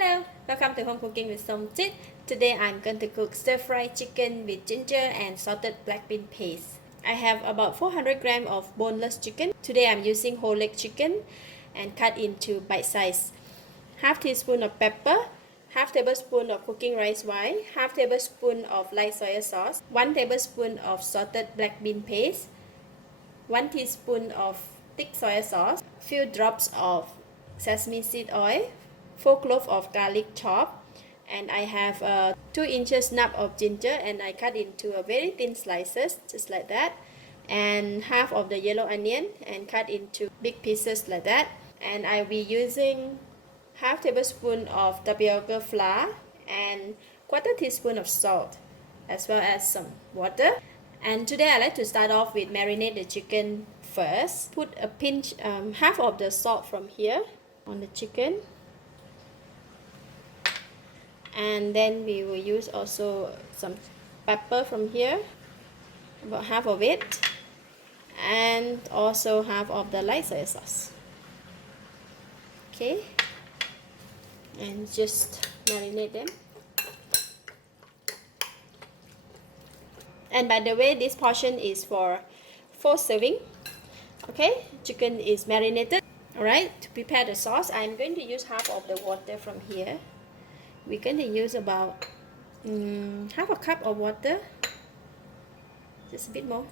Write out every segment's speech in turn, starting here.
Hello, welcome to Home Cooking with Somjit. Today I'm going to cook stir-fried chicken with ginger and salted black bean paste. I have about 400 grams of boneless chicken. Today I'm using whole leg chicken and cut into bite size. Half teaspoon of pepper, half tablespoon of cooking rice wine, half tablespoon of light soy sauce, 1 tablespoon of salted black bean paste, 1 teaspoon of thick soy sauce, few drops of sesame seed oil, 4 cloves of garlic chopped, and I have a 2 inches nub of ginger and I cut into a very thin slices just like that, and half of the yellow onion and cut into big pieces like that, and I'll be using half tablespoon of tapioca flour and quarter teaspoon of salt as well as some water. And today I like to start off with marinate the chicken first. Put a pinch, half of the salt from here on the chicken, and then we will use also some pepper from here, about half of it, and also half of the light soy sauce. Okay, and just marinate them. And by the way, this portion is for 4 serving. Okay, chicken is marinated. Alright, to prepare the sauce, I'm going to use half of the water from here. We're going to use about half a cup of water, just a bit more.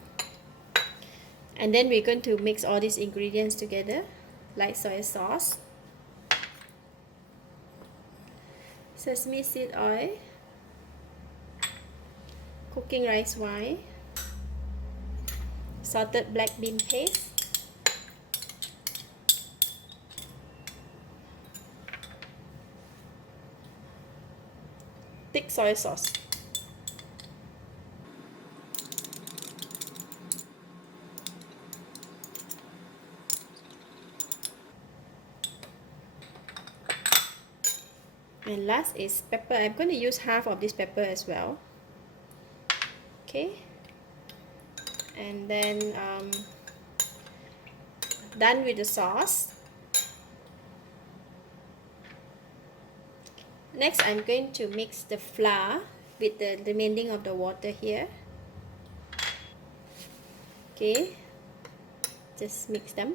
And then we're going to mix all these ingredients together, like soy sauce, sesame seed oil, cooking rice wine, salted black bean paste, thick soy sauce. And last is pepper. I'm going to use half of this pepper as well. Okay. And then done with the sauce. Next, I'm going to mix the flour with the remaining of the water here. Okay, just mix them.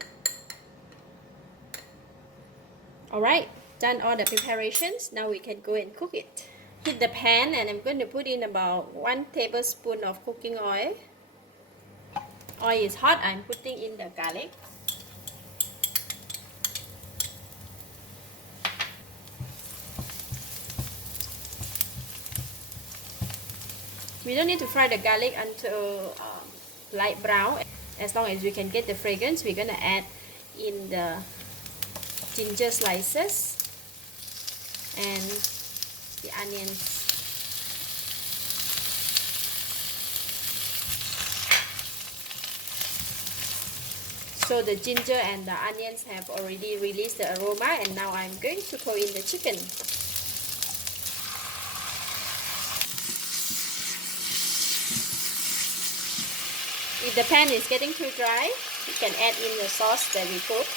Alright, done all the preparations. Now we can go and cook it. Heat the pan and I'm going to put in about 1 tablespoon of cooking oil. Oil is hot, I'm putting in the garlic. We don't need to fry the garlic until light brown. As long as we can get the fragrance, we're gonna add in the ginger slices and the onions. So the ginger and the onions have already released the aroma, and now I'm going to pour in the chicken. If the pan is getting too dry, you can add in the sauce that we cooked.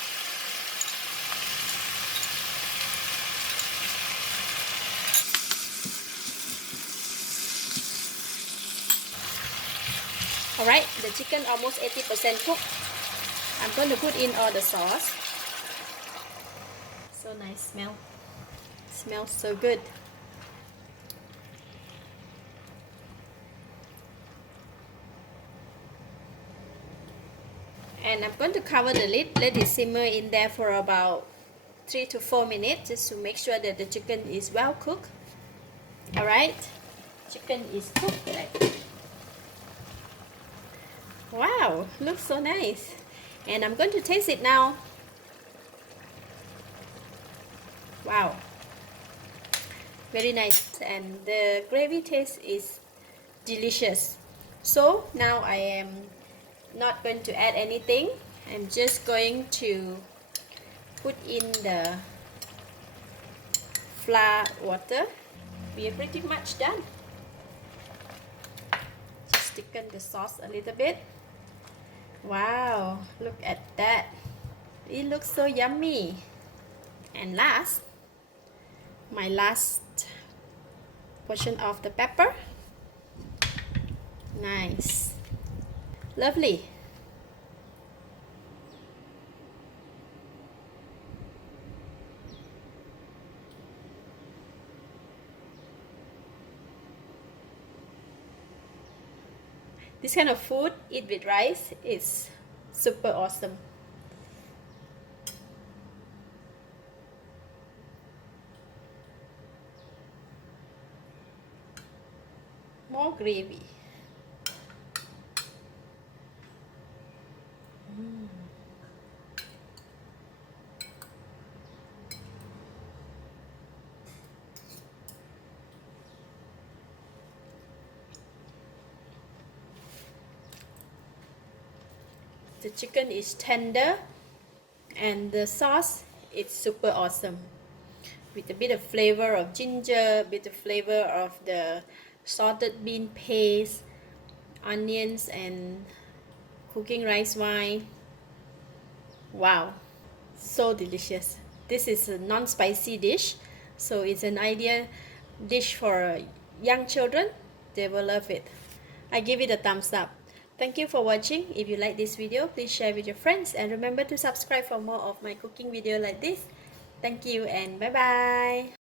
Alright, the chicken almost 80% cooked. I'm going to put in all the sauce. So nice smell. Smells so good. And I'm going to cover the lid, let it simmer in there for about 3 to 4 minutes just to make sure that the chicken is well cooked. Alright, chicken is cooked. Wow, looks so nice. And I'm going to taste it now. Wow, very nice, and the gravy taste is delicious. So now I am not going to add anything. I'm just going to put in the flour water. We are pretty much done. Just thicken the sauce a little bit. Wow, look at that. It looks so yummy. And last, My last portion of the pepper. Nice. Lovely. This kind of food, eat with rice, is super awesome. More gravy. The chicken is tender and the sauce is super awesome, with a bit of flavor of ginger, a bit of flavor of the salted bean paste, onions and cooking rice wine. Wow, so delicious. This is a non-spicy dish, so it's an ideal dish for young children. They will love it. I give it a thumbs up. Thank you for watching. If you like this video, please share with your friends and remember to subscribe for more of my cooking video like this. Thank you and bye bye.